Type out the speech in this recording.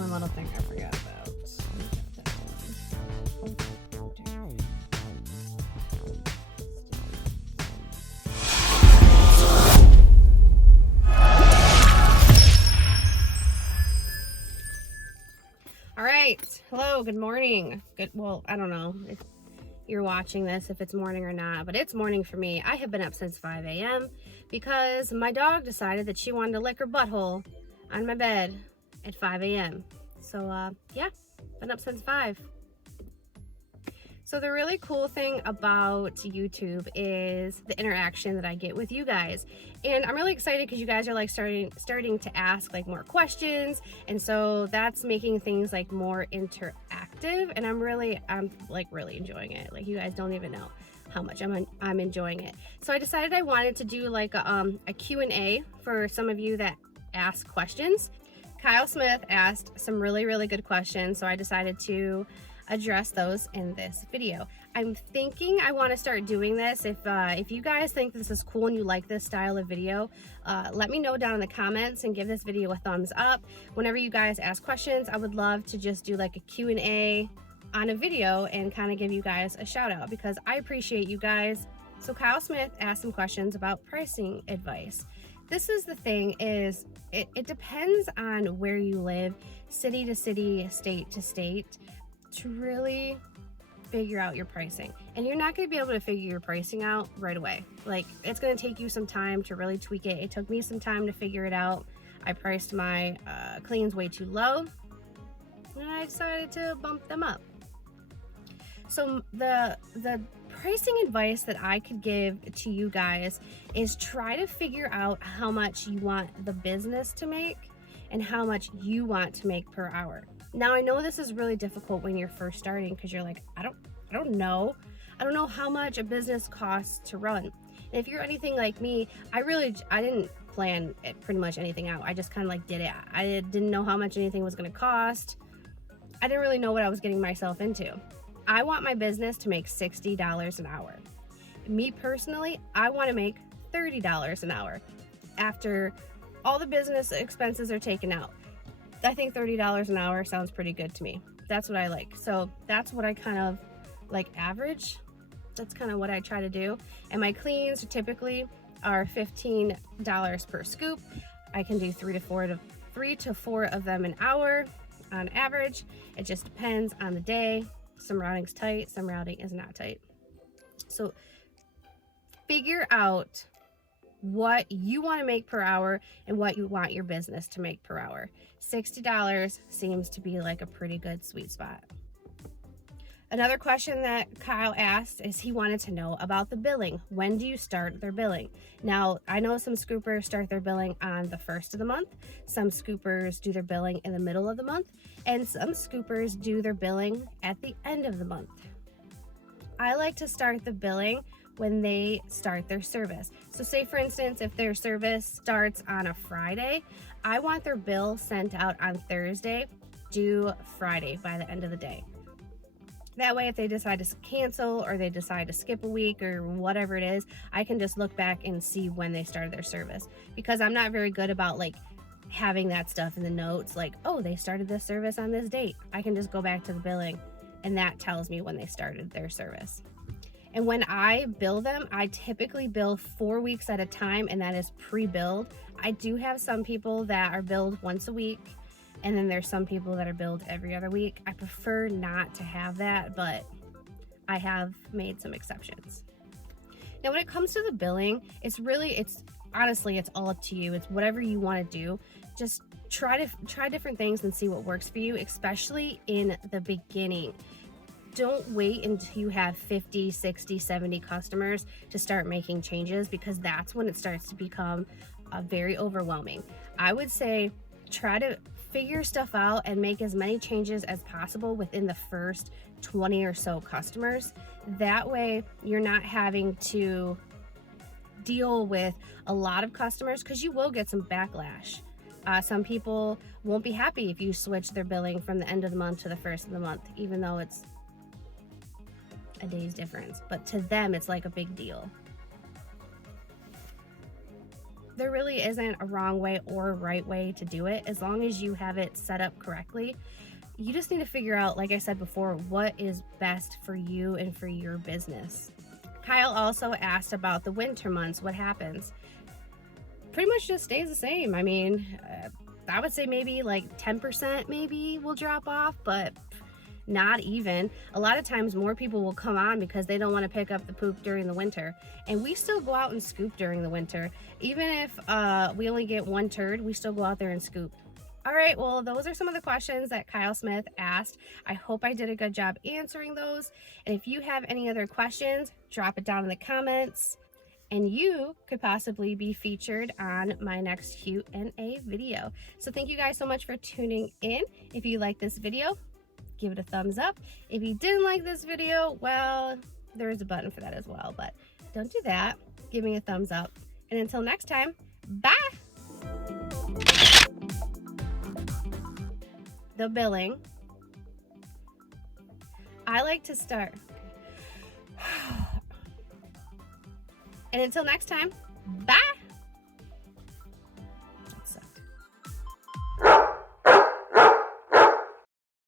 one little thing I forgot about. All right. Hello. Good morning. Well, I don't know if you're watching this, if it's morning or not, but it's morning for me. I have been up since 5 a.m. because my dog decided that she wanted to lick her butthole on my bed at 5 a.m. So, yeah, been up since 5. So the really cool thing about YouTube is the interaction that I get with you guys. And I'm really excited because you guys are like starting to ask like more questions. And so that's making things like more interactive. And I'm really enjoying it. Like, you guys don't even know how much I'm enjoying it. So I decided I wanted to do like a Q&A for some of you that ask questions. Kyle Smith asked some really good questions. So I decided to address those in this video. I'm thinking I want to start doing this. If you guys think this is cool and you like this style of video, let me know down in the comments and give this video a thumbs up. Whenever you guys ask questions, I would love to just do like a Q&A on a video and kind of give you guys a shout out because I appreciate you guys. So Kyle Smith asked some questions about pricing advice. This is the thing, is it depends on where you live, city to city, state to state, to really figure out your pricing. And you're not going to be able to figure your pricing out right away. Like, it's going to take you some time to really tweak it. It took me some time to figure it out. I priced my cleans way too low and I decided to bump them up. So the pricing advice that I could give to you guys is try to figure out how much you want the business to make and how much you want to make per hour. Now, I know this is really difficult when you're first starting because you're like, I don't know how much a business costs to run. And if you're anything like me, I didn't plan pretty much anything out. I just kind of like did it. I didn't know how much anything was going to cost. I didn't really know what I was getting myself into. I want my business to make $60 an hour. Me personally, I want to make $30 an hour after all the business expenses are taken out. I think $30 an hour sounds pretty good to me. That's what I like. So that's what I kind of like average. That's kind of what I try to do. And my cleans typically are $15 per scoop. I can do 3 to 4 of them an hour on average. It just depends on the day. Some routing's tight, some routing is not tight. So figure out what you want to make per hour and what you want your business to make per hour. $60 seems to be like a pretty good sweet spot. Another question that Kyle asked is he wanted to know about the billing. When do you start their billing? Now, I know some scoopers start their billing on the 1st of the month. Some scoopers do their billing in the middle of the month, and some scoopers do their billing at the end of the month. I like to start the billing when they start their service. So say for instance, if their service starts on a Friday, I want their bill sent out on Thursday, due Friday by the end of the day. That way, if they decide to cancel or they decide to skip a week or whatever it is, I can just look back and see when they started their service, because I'm not very good about like having that stuff in the notes, like, oh, they started this service on this date. I can just go back to the billing and that tells me when they started their service. And when I bill them, I typically bill 4 weeks at a time, and that is pre-billed. I do have some people that are billed once a week, and then there's some people that are billed every other week. I prefer not to have that, but I have made some exceptions. Now, when it comes to the billing, honestly, it's all up to you. It's whatever you want to do. Just try different things and see what works for you, especially in the beginning. Don't wait until you have 50, 60, 70 customers to start making changes, because that's when it starts to become very overwhelming. I would say try to figure stuff out and make as many changes as possible within the first 20 or so customers. That way you're not having to deal with a lot of customers, because you will get some backlash. Some people won't be happy if you switch their billing from the end of the month to the first of the month, even though it's a day's difference, but to them it's like a big deal. There really isn't a wrong way or a right way to do it as long as you have it set up correctly. You just need to figure out, like I said before, what is best for you and for your business. Kyle also asked about the winter months, what happens? Pretty much just stays the same. I mean, I would say maybe like 10% maybe will drop off, but not even. A lot of times more people will come on because they don't want to pick up the poop during the winter. And we still go out and scoop during the winter. Even if we only get one turd, we still go out there and scoop. All right, well, those are some of the questions that Kyle Smith asked. I hope I did a good job answering those. And if you have any other questions, drop it down in the comments. And you could possibly be featured on my next Q&A video. So thank you guys so much for tuning in. If you like this video, give it a thumbs up. If you didn't like this video, well, there is a button for that as well, but don't do that. Give me a thumbs up. And until next time, bye. The billing. I like to start. And until next time, bye.